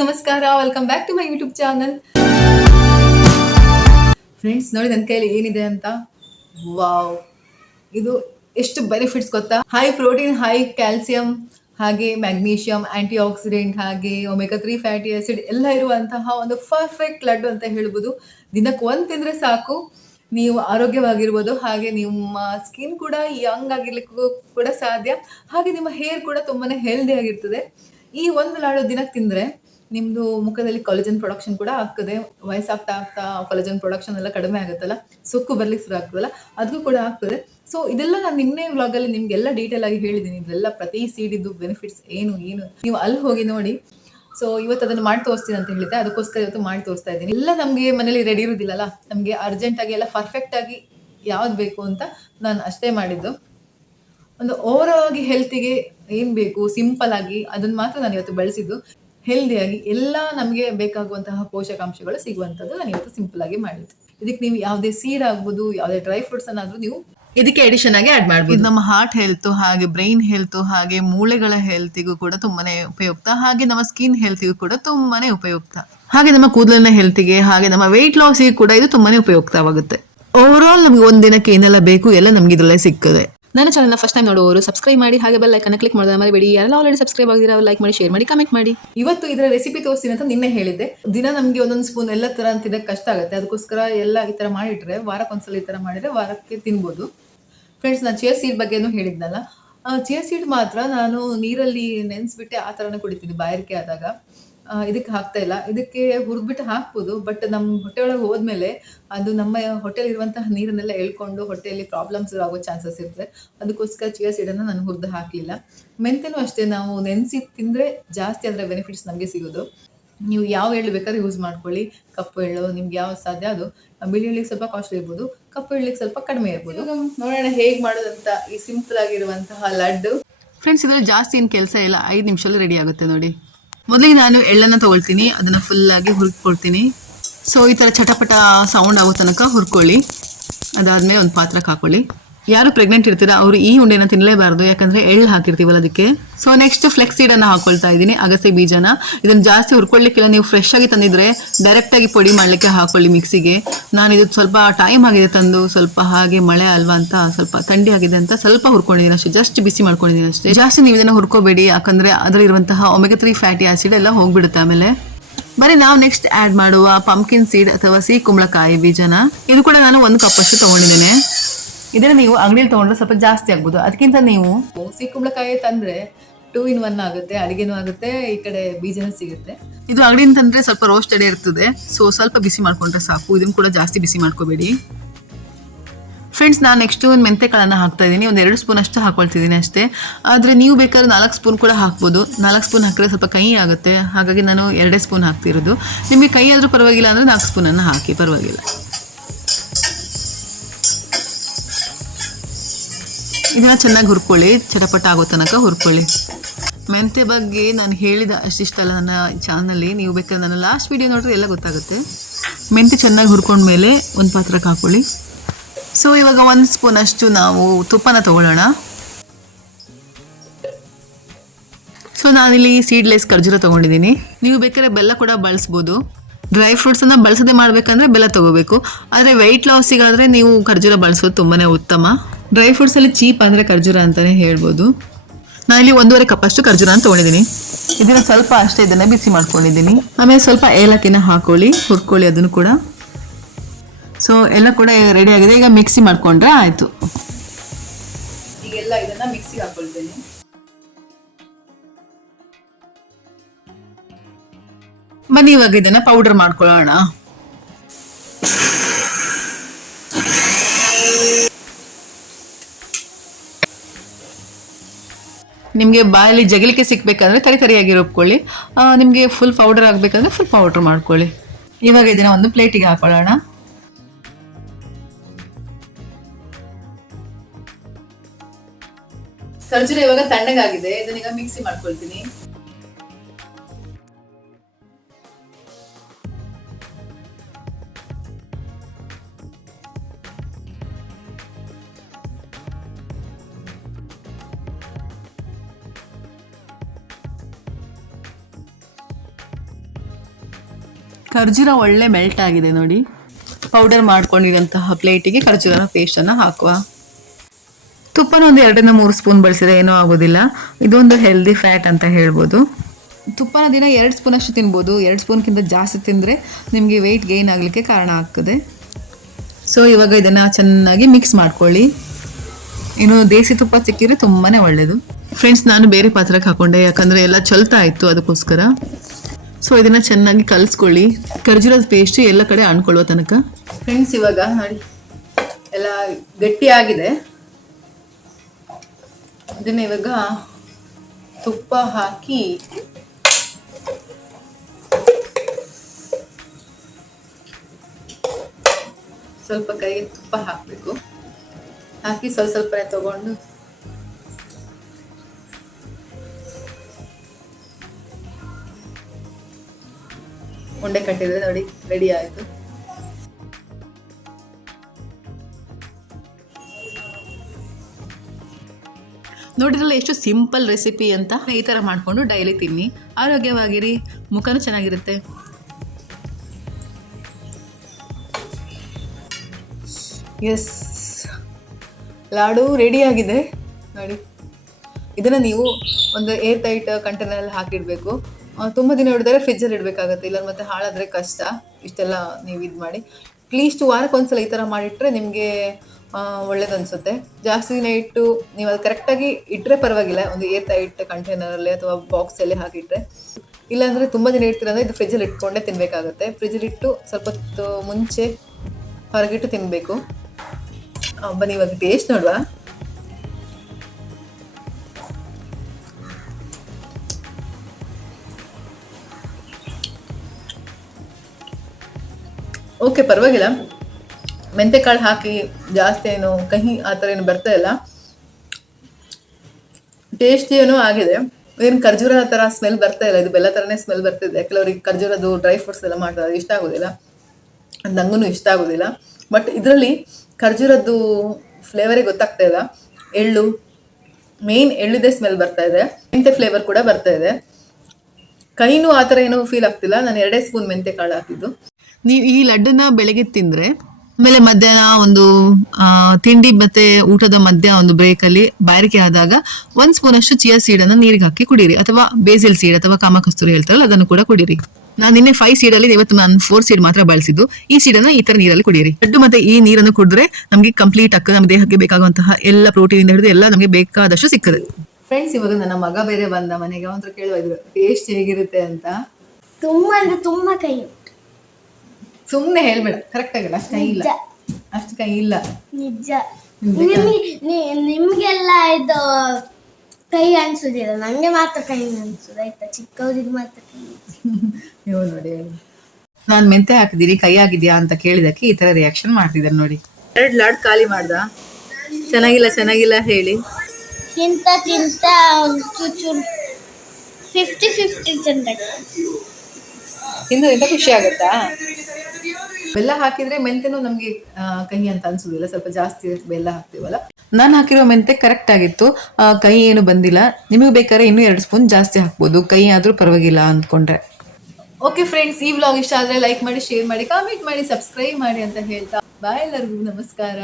ನಮಸ್ಕಾರ. Welcome back to my YouTube channel friends ನೋಡಿ ನನ್ನ ಕೈಯಲ್ಲಿ ಏನಿದೆ ಅಂತ. ವಾವ್ ಇದು ಎಷ್ಟು ಬೆನಿಫಿಟ್ಸ್ ಗೊತ್ತಾ? ಹೈ ಪ್ರೋಟೀನ್ ಹೈ ಕ್ಯಾಲ್ಸಿಯಂ ಹಾಗೆ ಮ್ಯಾಗ್ನೀಷಿಯಂ ಆಂಟಿ ಆಕ್ಸಿಡೆಂಟ್ ಹಾಗೆ ಒಮೆಗಾ ತ್ರೀ ಫ್ಯಾಟಿ ಆಸಿಡ್ ಎಲ್ಲ ಇರುವಂತಹ ಒಂದು ಪರ್ಫೆಕ್ಟ್ ಲಡ್ಡು ಅಂತ ಹೇಳ್ಬೋದು. ದಿನಕ್ಕೆ ಒಂದು ತಿಂದರೆ ಸಾಕು. ನೀವು ಆರೋಗ್ಯವಾಗಿರ್ಬೋದು. ಹಾಗೆ ನಿಮ್ಮ ಸ್ಕಿನ್ ಕೂಡ ಯಂಗ್ ಆಗಿರ್ಲಿಕ್ಕೂ ಕೂಡ ಸಾಧ್ಯ. ಹಾಗೆ ನಿಮ್ಮ ಹೇರ್ ಕೂಡ ತುಂಬಾನೇ ಹೆಲ್ದಿ ಆಗಿರ್ತದೆ. ಈ ಒಂದು ಲಾಡು ದಿನಕ್ಕೆ ತಿಂದರೆ ನಿಮ್ಮದು ಮುಖದಲ್ಲಿ ಕೊಲಜನ್ ಪ್ರೊಡಕ್ಷನ್ ಕೂಡ ಆಗ್ತದೆ. ವಯಸ್ಸಾಗ್ತಾ ಆಗ್ತಾ ಕೊಲಜನ್ ಪ್ರೊಡಕ್ಷನ್ ಎಲ್ಲ ಕಡಿಮೆ ಆಗುತ್ತಲ್ಲ? ಸುಕ್ಕು ಬರ್ಲಿಕ್ಕೆ ಶುರು ಆಗ್ತದಲ್ಲ? ಅದಕ್ಕೂ ಕೂಡ ಆಗ್ತದೆ. ಸೊ ಇದೆಲ್ಲ ನಾನು ನಿನ್ನೆ ವ್ಲಾಗಲ್ಲಿ ನಿಮ್ಗೆಲ್ಲ ಡೀಟೇಲ್ ಆಗಿ ಹೇಳಿದ್ದೀನಿ ಇದೆಲ್ಲ ಪ್ರತಿ ಸೀಡಿದ್ದು ಬೆನಿಫಿಟ್ಸ್ ಏನು ಏನು? ನೀವು ಅಲ್ಲಿ ಹೋಗಿ ನೋಡಿ. ಸೊ ಇವತ್ತು ಅದನ್ನು ಮಾಡಿ ತೋರಿಸ್ತೀನಿ ಅಂತ ಹೇಳಿದ್ದೆ. ಅದಕ್ಕೋಸ್ಕರ ಇವತ್ತು ಮಾಡಿ ತೋರಿಸ್ತಾ ಇದ್ದೀನಿ. ಎಲ್ಲ ನಮಗೆ ಮನೇಲಿ ರೆಡಿ ಇರೋದಿಲ್ಲಲ್ಲ? ನಮಗೆ ಅರ್ಜೆಂಟಾಗಿ ಎಲ್ಲ ಪರ್ಫೆಕ್ಟ್ ಆಗಿ ಯಾವ್ದು ಬೇಕು ಅಂತ ನಾನು ಅಷ್ಟೇ ಮಾಡಿದ್ದು. ಒಂದು ಓವರ್ ಆಗಿ ಹೆಲ್ತಿಗೆ ಏನ್ ಬೇಕು? ಸಿಂಪಲ್ ಆಗಿ ಅದನ್ನ ಮಾತ್ರ ನಾನು ಇವತ್ತು ಬೆಳೆಸಿದ್ದು. ಹೆಲ್ದಿಯಾಗಿ ಎಲ್ಲ ನಮಗೆ ಬೇಕಾಗುವಂತಹ ಪೋಷಕಾಂಶಗಳು ಸಿಗುವಂಥದ್ದು ನಾನು ಇವತ್ತು ಸಿಂಪಲ್ ಆಗಿ ಮಾಡಿದ್ದು. ಇದಕ್ಕೆ ನೀವು ಯಾವುದೇ ಸೀಡ್ ಆಗ್ಬೋದು, ಯಾವುದೇ ಡ್ರೈ ಫ್ರೂಟ್ಸ್ ಅನ್ನಾದ್ರೂ ನೀವು ಇದಕ್ಕೆ ಅಡಿಷನ್ ಆಗಿ ಆಡ್ ಮಾಡ್ಬೋದು. ಇದು ನಮ್ಮ ಹಾರ್ಟ್ ಹೆಲ್ತ್ ಹಾಗೆ ಬ್ರೈನ್ ಹೆಲ್ತ್ ಹಾಗೆ ಮೂಳೆಗಳ ಹೆಲ್ತಿಗೂ ಕೂಡ ತುಂಬಾನೇ ಉಪಯುಕ್ತ, ಹಾಗೆ ನಮ್ಮ ಸ್ಕಿನ್ ಹೆಲ್ತಿಗೂ ಕೂಡ ತುಂಬಾನೇ ಉಪಯುಕ್ತ. ಹಾಗೆ ನಮ್ಮ ಕೂದಲಿನ ಹೆಲ್ತಿಗೆ ಹಾಗೆ ನಮ್ಮ ವೆಯ್ಟ್ ಲಾಸ್ಗೆ ಕೂಡ ಇದು ತುಂಬಾನೇ ಉಪಯುಕ್ತವಾಗುತ್ತೆ. ಓವರ್ ಆಲ್ ನಮ್ಗೆ ಒಂದಿನಕ್ಕೆ ಏನೆಲ್ಲ ಬೇಕು, ಎಲ್ಲ ನಮ್ಗೆ ಇದರಲ್ಲೇ ಸಿಗ್ತದೆ. ನನ್ನ ಚಾನಲ್ನ ಫಸ್ಟ್ ಟೈಮ್ ನೋಡುವವರು ಸಬ್ಸ್ಕ್ರೈಬ್ ಮಾಡಿ, ಹಾಗೆ ಬೆಲ್ ಐಕನ್ನ ಕ್ಲಿಕ್ ಮಾಡೋದನ್ನ ಬೇಡಿ ಎಲ್ಲ ಆಲ್ರೆಡಿ ಸಬ್ಸ್ಕ್ರೈಬ್ ಆಗಿರೋ ಲೈಕ್ ಮಾಡಿ ಶೇರ್ ಮಾಡಿ ಕಮೆಂಟ್ ಮಾಡಿ. ಇವತ್ತು ಇದರ ರೆಸಿಪಿ ತೋರಿಸ್ತೀನಿ ಅಂತ ನಿನ್ನೆ ಹೇಳಿದ್ದೆ. ದಿನ ನಮಗೆ ಒಂದೊಂದು ಸ್ಪೂನ್ ಎಲ್ಲ ತರ ತಿನ್ನಕ್ಕೆ ಕಷ್ಟ ಆಗುತ್ತೆ. ಅದಕ್ಕೋಸ್ಕರ ಎಲ್ಲ ಈ ತರ ಮಾಡಿಟ್ರೆ ವಾರಕ್ಕೊಂದ್ಸಲ ಈ ತರ ಮಾಡಿದ್ರೆ ವಾರಕ್ಕೆ ತಿನ್ಬೋದು. ಫ್ರೆಂಡ್ಸ್ ನಾನು ಚೇರ್ ಸೀಡ್ ಬಗ್ಗೆನೂ ಹೇಳಿದ್ನಲ್ಲ. ಚೇರ್ ಸೀಡ್ ಮಾತ್ರ ನಾನು ನೀರಲ್ಲಿ ನೆನೆಸ್ಬಿಟ್ಟೆ ಆ ಥರನೇ ಕುಡಿತೀನಿ, ಬಾಯಾರಿಕೆ ಆದಾಗ. ಇದಕ್ಕೆ ಹಾಕ್ತಾ ಇಲ್ಲ. ಇದಕ್ಕೆ ಹುರಿದ್ಬಿಟ್ಟು ಹಾಕ್ಬೋದು ಬಟ್ ನಮ್ಮ ಹೊಟ್ಟೆ ಒಳಗೆ ಹೋದ್ಮೇಲೆ ಅದು ನಮ್ಮ ಹೊಟ್ಟೆಲಿ ಇರುವಂತಹ ನೀರನ್ನೆಲ್ಲ ಎಳ್ಕೊಂಡು ಹೊಟ್ಟೆಯಲ್ಲಿ ಪ್ರಾಬ್ಲಮ್ಸ್ ಆಗೋ ಚಾನ್ಸಸ್ ಇರುತ್ತೆ ಅದಕ್ಕೋಸ್ಕರ ಚಿಯಾ ಸೀಡನ್ನು ನಾನು ಹುರಿದು ಹಾಕಲಿಲ್ಲ. ಮೆಂತೆನೂ ಅಷ್ಟೇ, ನಾವು ನೆನೆಸಿ ತಿಂದರೆ ಜಾಸ್ತಿ ಅದರ ಬೆನಿಫಿಟ್ಸ್ ನಮಗೆ ಸಿಗೋದು. ನೀವು ಯಾವ ಎಳ್ಳು ಬೇಕಾದ್ರೆ ಯೂಸ್ ಮಾಡ್ಕೊಳ್ಳಿ. ಕಪ್ಪು ಎಳ್ಳು ನಿಮ್ಗೆ ಯಾವ ಸಾಧ್ಯ ಅದು. ಬಿಳಿ ಎಳ್ಳಿಗೆ ಸ್ವಲ್ಪ ಕಾಸ್ಟ್ಲಿ ಇರ್ಬೋದು, ಕಪ್ಪು ಎಳ್ಳಿಗೆ ಸ್ವಲ್ಪ ಕಡಿಮೆ ಇರ್ಬೋದು. ನೋಡೋಣ ಹೇಗೆ ಮಾಡೋದಂತ ಈ ಸಿಂಪಲ್ ಆಗಿರುವಂತಹ ಲಡ್ಡು. ಫ್ರೆಂಡ್ಸ್ ಇದ್ರಲ್ಲಿ ಜಾಸ್ತಿ ಏನು ಕೆಲಸ ಇಲ್ಲ. ಐದು ನಿಮಿಷದಲ್ಲಿ ರೆಡಿ ಆಗುತ್ತೆ ನೋಡಿ. ಮೊದಲಿಗೆ ನಾನು ಎಳ್ಳನ್ನು ತೊಗೊಳ್ತೀನಿ, ಅದನ್ನು ಫುಲ್ಲಾಗಿ ಹುರ್ಕೊಳ್ತೀನಿ. ಸೊ ಈ ಥರ ಚಟಪಟ ಸೌಂಡ್ ಆಗೋ ತನಕ ಹುರ್ಕೊಳ್ಳಿ. ಅದಾದಮೇಲೆ ಒಂದು ಪಾತ್ರಕ್ಕೆ ಹಾಕೊಳ್ಳಿ. ಯಾರು ಪ್ರೆಗ್ನೆಂಟ್ ಇರ್ತೀರಾ, ಅವರು ಈ ಉಂಡೆನ ತಿನ್ನಲೇಬಾರ್ದು ಯಾಕಂದ್ರೆ ಎಳ್ಳು ಹಾಕಿರ್ತೀವಲ್ಲ ಅದಕ್ಕೆ. ಸೊ ನೆಕ್ಸ್ಟ್ ಫ್ಲೆಕ್ಸ್ ಅನ್ನ ಹಾಕೊಳ್ತಾ ಇದ್ದೀನಿ, ಅಗಸೆ ಬೀಜನ. ಇದನ್ನು ಜಾಸ್ತಿ ಹುರ್ಕೊಳ್ಳಿಕ್ಕಿಲ್ಲ, ನೀವು ಫ್ರೆಶ್ ಆಗಿ ತಂದಿದ್ರೆ ಡೈರೆಕ್ಟ್ ಆಗಿ ಪೊಡಿ ಮಾಡಲಿಕ್ಕೆ ಹಾಕೊಳ್ಳಿ ಮಿಕ್ಸಿಗೆ. ನಾನು ಇದು ಸ್ವಲ್ಪ ಟೈಮ್ ಆಗಿದೆ ತಂದು, ಸ್ವಲ್ಪ ಹಾಗೆ ಮಳೆ ಅಲ್ವಾ ಅಂತ, ಸ್ವಲ್ಪ ಥಂಡಿ ಆಗಿದೆ ಅಂತ ಸ್ವಲ್ಪ ಹುರ್ಕೊಂಡಿದ್ದೀನಿ ಅಷ್ಟೇ ಜಸ್ಟ್ ಬಿಸಿ ಮಾಡ್ಕೊಂಡಿದ್ದೀನಿ ಅಷ್ಟೇ. ಜಾಸ್ತಿ ನೀವು ಇದನ್ನ ಹುರ್ಕೋಬೇಡಿ, ಯಾಕಂದ್ರೆ ಅದರಲ್ಲಿರುವಂತಹ ಒಮೆಗೆ ತ್ರೀ ಫ್ಯಾಟಿ ಆಸಿಡ್ ಎಲ್ಲ ಹೋಗ್ಬಿಡುತ್ತೆ ಆಮೇಲೆ. ಬರೀ ನಾವು ನೆಕ್ಸ್ಟ್ ಆ್ಯಡ್ ಮಾಡುವ ಪಂಪ್ಕಿನ್ ಸೀಡ್ ಅಥವಾ ಸಿಹಿ ಕುಂಬಳಕಾಯಿ ಬೀಜನ. ಇದು ಕೂಡ ನಾನು ಒಂದು ಕಪ್ಪಷ್ಟು ತಗೊಂಡಿದ್ದೇನೆ. ಇದನ್ನ ನೀವು ಅಂಗಡಿಯಲ್ಲಿ ತಗೊಂಡ್ರೆ ಸ್ವಲ್ಪ ಜಾಸ್ತಿ ಆಗ್ಬೋದು. ಅದಕ್ಕಿಂತ ನೀವು ಸಿಹಿ ಕುಂಬಳಕಾಯಿ ತಂದ್ರೆ ಟೂ ಇನ್ ಒನ್ ಆಗುತ್ತೆ ಅಡಿಗೆನೂ ಆಗುತ್ತೆ ಈ ಕಡೆ ಬೀಜನೂ ಸಿಗುತ್ತೆ. ಇದು ಅಂಗಡಿಯಿಂದ ತಂದ್ರೆ ಸ್ವಲ್ಪ ರೋಸ್ಟೆಡ್ ಇರ್ತದೆ. ಸೊ ಸ್ವಲ್ಪ ಬಿಸಿ ಮಾಡ್ಕೊಂಡ್ರೆ ಸಾಕು. ಇದನ್ನು ಕೂಡ ಜಾಸ್ತಿ ಬಿಸಿ ಮಾಡ್ಕೋಬೇಡಿ. ಫ್ರೆಂಡ್ಸ್ ನಾನು ನೆಕ್ಸ್ಟ್ ಒಂದು ಮೆಂತೆಕಾಳನ್ನು ಹಾಕ್ತಾ ಇದ್ದೀನಿ. ಒಂದು ಎರಡು ಸ್ಪೂನ್ ಅಷ್ಟು ಹಾಕೊಳ್ತಿದ್ದೀನಿ ಅಷ್ಟೇ. ಆದರೆ ನೀವು ಬೇಕಾದ್ರೆ ನಾಲ್ಕು ಸ್ಪೂನ್ ಕೂಡ ಹಾಕ್ಬೋದು. ನಾಲ್ಕು ಸ್ಪೂನ್ ಹಾಕಿದ್ರೆ ಸ್ವಲ್ಪ ಕೈ ಆಗುತ್ತೆ. ಹಾಗಾಗಿ ನಾನು ಎರಡೇ ಸ್ಪೂನ್ ಹಾಕ್ತಿರೋದು. ನಿಮಗೆ ಕೈ ಆದರೂ ಪರವಾಗಿಲ್ಲ ಅಂದರೆ ನಾಲ್ಕು ಸ್ಪೂನನ್ನು ಹಾಕಿ ಪರವಾಗಿಲ್ಲ. ಇದನ್ನ ಚೆನ್ನಾಗಿ ಹುರ್ಕೊಳ್ಳಿ. ಚಟಪಟ ಆಗೋ ತನಕ ಹುರ್ಕೊಳ್ಳಿ. ಮೆಂತೆ ಬಗ್ಗೆ ನಾನು ಹೇಳಿದ ಅಷ್ಟಿಷ್ಟಲ್ಲ ನನ್ನ ಚಾನಲ್ಲಿ ನೀವು ಬೇಕಾದ್ರೆ ನನ್ನ ಲಾಸ್ಟ್ ವೀಡಿಯೋ ನೋಡಿದ್ರೆ ಎಲ್ಲ ಗೊತ್ತಾಗುತ್ತೆ. ಮೆಂತೆ ಚೆನ್ನಾಗಿ ಹುರ್ಕೊಂಡ್ಮೇಲೆ ಒಂದು ಪಾತ್ರಕ್ಕೆ ಹಾಕೊಳ್ಳಿ. ಸೊ ಇವಾಗ ಒಂದು ಸ್ಪೂನ್ ಅಷ್ಟು ನಾವು ತುಪ್ಪನ ತಗೊಳ್ಳೋಣ. ಸೊ ನಾನಿಲ್ಲಿ ಸೀಡ್ಲೆಸ್ ಖರ್ಜೂರ ತೊಗೊಂಡಿದ್ದೀನಿ. ನೀವು ಬೇಕಾದ್ರೆ ಬೆಲ್ಲ ಕೂಡ ಬಳಸ್ಬೋದು. ಡ್ರೈ ಫ್ರೂಟ್ಸನ್ನು ಬಳಸದೆ ಮಾಡಬೇಕಂದ್ರೆ ಬೆಲ್ಲ ತಗೋಬೇಕು. ಆದರೆ ವೆಯ್ಟ್ ಲಾಸಿಗಾದರೆ ನೀವು ಖರ್ಜೂರ ಬಳಸೋದು ತುಂಬಾ ಉತ್ತಮ. ಡ್ರೈ ಫ್ರೂಟ್ಸಲ್ಲಿ ಚೀಪ್ ಅಂದ್ರೆ ಖರ್ಜೂರ ಅಂತಾನೆ ಹೇಳ್ಬೋದು. ನಾನಿಲ್ಲಿ ಒಂದೂವರೆ ಕಪ್ಪಷ್ಟು ಖರ್ಜೂರ ಅಂತ ತೊಗೊಂಡಿದ್ದೀನಿ. ಇದನ್ನು ಸ್ವಲ್ಪ ಅಷ್ಟೇ ಇದನ್ನು ಬಿಸಿ ಮಾಡ್ಕೊಂಡಿದ್ದೀನಿ. ಆಮೇಲೆ ಸ್ವಲ್ಪ ಏಲಕ್ಕಿನ ಹಾಕೊಳ್ಳಿ ಹುರ್ಕೊಳ್ಳಿ ಅದನ್ನು ಕೂಡ. ಸೊ ಎಲ್ಲ ಕೂಡ ರೆಡಿ ಆಗಿದೆ. ಈಗ ಮಿಕ್ಸಿ ಮಾಡ್ಕೊಂಡ್ರೆ ಆಯಿತು. ಈಗೆಲ್ಲ ಇದನ್ನ ಮಿಕ್ಸಿಗೆ ಹಾಕೊಳ್ತೇನೆ. ಬನ್ನಿ ಇವಾಗ ಇದನ್ನ ಪೌಡರ್ ಮಾಡ್ಕೊಳ್ಳೋಣ. ನಿಮಗೆ ಬಾಯಲ್ಲಿ ಜಗಲಿಕೆ ಸಿಕ್ಕಬೇಕಂದ್ರೆ ತರಿ ತರಿಯಾಗಿ ರುಬ್ಕೊಳ್ಳಿ. ನಿಮಗೆ ಫುಲ್ ಪೌಡರ್ ಆಗಬೇಕಂದ್ರೆ ಫುಲ್ ಪೌಡರ್ ಮಾಡ್ಕೊಳ್ಳಿ. ಇವಾಗ ಇದನ್ನು ಒಂದು ಪ್ಲೇಟಿಗೆ ಹಾಕೊಳ್ಳೋಣ. ಸರ್ಜರಿ ಇವಾಗ ತಣ್ಣಗಾಗಿದೆ ಇದನ್ನೀಗ ಮಿಕ್ಸಿ ಮಾಡ್ಕೊಳ್ತೀನಿ. ಖರ್ಜೂರ ಒಳ್ಳೆ ಮೆಲ್ಟ್ ಆಗಿದೆ ನೋಡಿ. ಪೌಡರ್ ಮಾಡ್ಕೊಂಡಿರೋಂತಹ ಪ್ಲೇಟಿಗೆ ಖರ್ಜೂರನ ಪೇಸ್ಟನ್ನು ಹಾಕುವ. ತುಪ್ಪನ ಒಂದು ಎರಡರಿಂದ ಮೂರು ಸ್ಪೂನ್ ಬಳಸಿದ್ರೆ ಏನೂ ಆಗೋದಿಲ್ಲ. ಇದೊಂದು ಹೆಲ್ದಿ ಫ್ಯಾಟ್ ಅಂತ ಹೇಳ್ಬೋದು. ತುಪ್ಪನ ದಿನ ಎರಡು ಸ್ಪೂನ್ ಅಷ್ಟು ತಿನ್ಬೋದು. ಎರಡು ಸ್ಪೂನ್ಗಿಂತ ಜಾಸ್ತಿ ತಿಂದರೆ ನಿಮಗೆ ವೆಯ್ಟ್ ಗೈನ್ ಆಗಲಿಕ್ಕೆ ಕಾರಣ ಆಗ್ತದೆ. ಸೊ ಇವಾಗ ಇದನ್ನು ಚೆನ್ನಾಗಿ ಮಿಕ್ಸ್ ಮಾಡ್ಕೊಳ್ಳಿ. ಇನ್ನು ದೇಸಿ ತುಪ್ಪ ಸಿಕ್ಕಿದ್ರೆ ತುಂಬಾ ಒಳ್ಳೆಯದು ಫ್ರೆಂಡ್ಸ್ ನಾನು ಬೇರೆ ಪಾತ್ರಕ್ಕೆ ಹಾಕೊಂಡೆ. ಯಾಕಂದರೆ ಎಲ್ಲ ಚಲ್ತಾ ಇತ್ತು ಅದಕ್ಕೋಸ್ಕರ. ಸೊ ಇದನ್ನ ಚೆನ್ನಾಗಿ ಕಲಿಸ್ಕೊಳ್ಳಿ. ಖರ್ಜೂರದ ಪೇಸ್ಟ್ ಎಲ್ಲ ಕಡೆ ಅಂದ್ಕೊಳ್ಳೋ ತನಕ. ಫ್ರೆಂಡ್ಸ್ ಇವಾಗ ನೋಡಿ. ಎಲ್ಲ ಗಟ್ಟಿಯಾಗಿದೆ. ಇದನ್ನ ಇವಾಗ ತುಪ್ಪ ಹಾಕಿ ಸ್ವಲ್ಪ ಕೈಗೆ ತುಪ್ಪ ಹಾಕ್ಬೇಕು. ಹಾಕಿ ಸ್ವಲ್ಪ ಸ್ವಲ್ಪ ತಗೊಂಡು ಉಂಡೆ ಕಟ್ಟಿದ್ರೆ ನೋಡಿ ರೆಡಿ ಆಯ್ತು. ನೋಡಿದ್ರಲ್ಲ ಎಷ್ಟು ಸಿಂಪಲ್ ರೆಸಿಪಿ ಅಂತ ಈ ಥರ ಮಾಡಿಕೊಂಡು ಡೈಲಿ ತಿನ್ನಿ. ಆರೋಗ್ಯವಾಗಿರಿ ಮುಖನೂ ಚೆನ್ನಾಗಿರುತ್ತೆ. ಎಸ್ ಲಾಡು ರೆಡಿ ಆಗಿದೆ. ನೋಡಿ. ಇದನ್ನು ನೀವು ಒಂದು ಏರ್ ಟೈಟ್ ಕಂಟೈನರಲ್ಲಿ ಹಾಕಿಡಬೇಕು. ತುಂಬ ದಿನ ಹಿಡಿದ್ರೆ ಫ್ರಿಜ್ಜಲ್ಲಿ ಇಡಬೇಕಾಗುತ್ತೆ. ಇಲ್ಲ ಮತ್ತೆ ಹಾಳಾದರೆ ಕಷ್ಟ. ಇಷ್ಟೆಲ್ಲ ನೀವು ಇದು ಮಾಡಿ. ಅಟ್ಲೀಸ್ಟ್ ವಾರಕ್ಕೆ ಒಂದ್ಸಲ ಈ ಥರ ಮಾಡಿಟ್ರೆ ನಿಮಗೆ ಒಳ್ಳೇದು ಅನಿಸುತ್ತೆ ಜಾಸ್ತಿ ದಿನ ಇಟ್ಟು ನೀವು ಅದು ಕರೆಕ್ಟಾಗಿ ಇಟ್ಟರೆ ಪರವಾಗಿಲ್ಲ. ಒಂದು ಏರ್ ಟೈಟ್ ಕಂಟೈನರಲ್ಲಿ ಅಥವಾ ಬಾಕ್ಸಲ್ಲಿ ಹಾಕಿಟ್ರೆ. ಇಲ್ಲಾಂದರೆ ತುಂಬ ದಿನ ಇಡ್ತೀರ ಅಂದರೆ ಇದು ಫ್ರಿಜ್ಜಲ್ಲಿ ಇಟ್ಕೊಂಡೇ ತಿನ್ನಬೇಕಾಗುತ್ತೆ ಫ್ರಿಜ್ಜಲ್ಲಿ ಇಟ್ಟು ಸ್ವಲ್ಪ ಹೊತ್ತು ಮುಂಚೆ ಹೊರಗಿಟ್ಟು ತಿನ್ನಬೇಕು ಬನ್ನಿ, ಇವಾಗ ಟೇಸ್ಟ್ ನೋಡುವ. ಓಕೆ ಪರವಾಗಿಲ್ಲ. ಮೆಂತೆಕಾಳು ಹಾಕಿ ಜಾಸ್ತಿ ಏನು ಕಹಿ ಆ ಥರ ಏನು ಬರ್ತಾ ಇಲ್ಲ. ಟೇಸ್ಟಿ ಏನೋ ಆಗಿದೆ. ಏನು ಖರ್ಜೂರ ಥರ ಸ್ಮೆಲ್ ಬರ್ತಾ ಇಲ್ಲ. ಇದು ಬೆಲ್ಲ ಥರನೇ ಸ್ಮೆಲ್ ಬರ್ತಿದೆ. ಕೆಲವರಿಗೆ ಖರ್ಜೂರದ್ದು ಡ್ರೈ ಫ್ರೂಟ್ಸ್ ಎಲ್ಲ ಮಾಡ್ತಾರೆ ಇಷ್ಟ ಆಗೋದಿಲ್ಲ. ನಂಗೂ ಇಷ್ಟ ಆಗೋದಿಲ್ಲ. ಬಟ್ ಇದರಲ್ಲಿ ಖರ್ಜೂರದ್ದು ಫ್ಲೇವರೇ ಗೊತ್ತಾಗ್ತಾ ಇಲ್ಲ. ಎಳ್ಳು ಮೇನ್ ಎಳ್ಳಿದೆ ಸ್ಮೆಲ್ ಬರ್ತಾ ಇದೆ. ಮೆಂತೆ ಫ್ಲೇವರ್ ಕೂಡ ಬರ್ತಾ ಇದೆ. ಕೈನೂ ಆ ಥರ ಏನೂ ಫೀಲ್ ಆಗ್ತಿಲ್ಲ. ನಾನು ಎರಡೇ ಸ್ಪೂನ್ ಮೆಂತೆ ಕಾಳು ಹಾಕಿದ್ದು. ನೀವು ಈ ಲಡ್ಡನ್ನ ಬೆಳಗ್ಗೆ ತಿಂದರೆ ಆಮೇಲೆ ಮಧ್ಯಾಹ್ನ ಒಂದು ತಿಂಡಿ ಮತ್ತೆ ಊಟದ ಮಧ್ಯ ಒಂದು ಬ್ರೇಕಲ್ಲಿ ಬಾರಿಕೆ ಆದಾಗ ಒಂದು ಸ್ಪೂನ್ ಅಷ್ಟು ಚಿಯಾ ಸೀಡನ್ನು ನೀರಿಗೆ ಹಾಕಿ ಕುಡೀರಿ. ಅಥವಾ ಬೇಸಿಲ್ ಸೀಡ್ ಅಥವಾ ಕಾಮಕಸ್ತೂರಿ ಹೇಳ್ತಾರಲ್ಲ ಅದನ್ನು ಕೂಡ ಕುಡಿಯಿರಿ ನಾನು ನಿನ್ನೆ ಫೈವ್ ಸೀಡಲ್ಲಿ ಇವತ್ತು ನಾನು ಫೋರ್ ಸೀಡ್ ಮಾತ್ರ ಬಳಸಿದ್ದು. ಈ ಸೀಡನ್ನು ಈ ತರ ನೀರಲ್ಲಿ ಕುಡಿಯಿರಿ ಲಡ್ಡು ಮತ್ತೆ ಈ ನೀರನ್ನು ಕುಡಿದ್ರೆ ನಮಗೆ ಕಂಪ್ಲೀಟ್ ಆಗ್ತದೆ ನಮ್ಮ ದೇಹಕ್ಕೆ ಬೇಕಾಗುವಂತಹ ಎಲ್ಲ ಪ್ರೋಟೀನ್ ಇಂದ ಹಿಡಿದು ಎಲ್ಲ ನಮಗೆ ಬೇಕಾದಷ್ಟು ಸಿಗ್ತದೆ ಫ್ರೆಂಡ್ಸ್ ಇವಾಗ ನನ್ನ ಮಗ ಬೇರೆ ಬಂದ ಮನೆಗೆ ಒಂಥರ ಕೇಳುವ ಇದ್ರು ಟೇಸ್ಟ್ ಹೇಗಿರುತ್ತೆ ಅಂತ. ತುಂಬ ಅಂದ್ರೆ ತುಂಬ ಕೈ ಸುಮ್ಮನೆ ಹೇಳ್ಬೇಡ ಕರೆಕ್ಟ್ ಆಗಿಲ್ಲ ಅಷ್ಟು ಕೈ ಇಲ್ಲ. ಅಷ್ಟು ಕೈ ಇಲ್ಲ. ನಿಜ. ನಿಮ್ಗೆಲ್ಲ ಇದು ಕೈ ಅನ್ಸುದಿಲ್ಲ ನಂಗೆ ಮಾತ್ರ ಕೈ ಅನ್ಸುದು ಆಯ್ತಾ? ಚಿಕ್ಕವ್ರಿಗೆ ಮಾತ್ರ ಕೈ ನೋಡಿ ನಾನು ಮೆಂತೆ ಹಾಕಿದ್ದೀರಿ ಕೈ ಆಗಿದ್ಯಾ ಅಂತ ಕೇಳಿದಕ್ಕೆ ಈ ತರ ರಿಯಾಕ್ಷನ್ ಮಾಡ್ತಿದ್ದಾರೆ ನೋಡಿ. ಎರಡು ಲಾಡ್ ಖಾಲಿ ಮಾಡ್ದ? ಚೆನ್ನಾಗಿಲ್ಲ ಚೆನ್ನಾಗಿಲ್ಲ ಹೇಳಿ. ತಿಂತ ತಿಂತ ಒಂದು ಚೂರು ಫಿಫ್ಟಿ ಫಿಫ್ಟಿ ಚಂದ ತಿಂದು ಎಂತ ಖುಷಿ ಆಗುತ್ತಾ? ಬೆಲ್ಲ ಹಾಕಿದ್ರೆ ಮೆಂತೆನೂ ನಮ್ಗೆ ಕಹಿ ಅಂತ ಅನ್ಸುದಿಲ್ಲ. ಸ್ವಲ್ಪ ಜಾಸ್ತಿ ಬೆಲ್ಲ ಹಾಕ್ತೀವಲ್ಲ? ನಾನು ಹಾಕಿರೋ ಮೆಂತೆ ಕರೆಕ್ಟ್ ಆಗಿತ್ತು. ಕಹಿ ಕೈ ಏನು ಬಂದಿಲ್ಲ. ನಿಮಗೆ ಬೇಕಾದ್ರೆ ಇನ್ನೂ ಎರಡು ಸ್ಪೂನ್ ಜಾಸ್ತಿ ಹಾಕ್ಬೋದು. ಕಹಿ ಆದರೂ ಪರವಾಗಿಲ್ಲ ಅಂದ್ಕೊಂಡ್ರೆ ಓಕೆ ಫ್ರೆಂಡ್ಸ್ ಈ ವ್ಲಾಗ್ ಇಷ್ಟ ಆದ್ರೆ ಲೈಕ್ ಮಾಡಿ ಶೇರ್ ಮಾಡಿ ಕಾಮೆಂಟ್ ಮಾಡಿ ಸಬ್ಸ್ಕ್ರೈಬ್ ಮಾಡಿ ಅಂತ ಹೇಳ್ತಾ. ಬಾಯ್ ಎಲ್ಲರಿಗೂ. ನಮಸ್ಕಾರ.